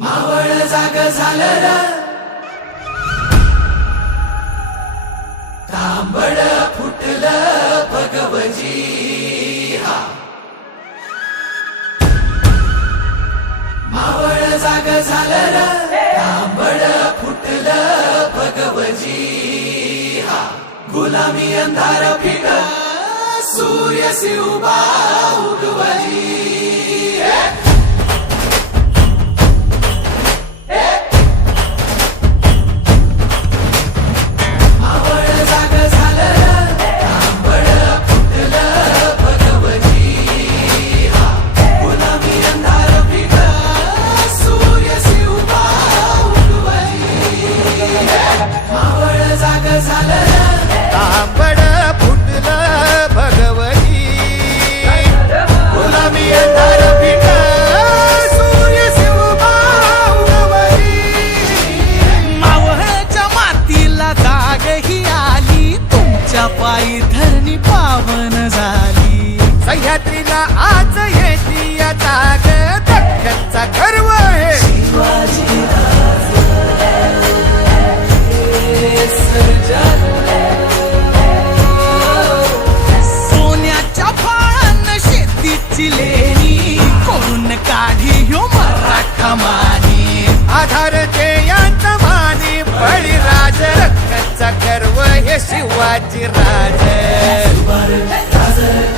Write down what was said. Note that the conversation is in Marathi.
मावळ जाग झालं तांबड फुटलं भगवजी मावळ जाग झालं तांबड फुटलं भगवजी हा गुलामी अंधार फिट सूर्य शिवबा तांबड फुटल भगवती गुलामी अंधार पिट सूर्य शिवबावरी मातीला दाग ही आली तुमच्या पायी धरणी पावन झाली सह्याद्रीला आज आमची लेणी कोण काढी यो मराठा मानी आधारचे यांत मानी बळीराज रक्ताचा गर्व हे शिवाजी राज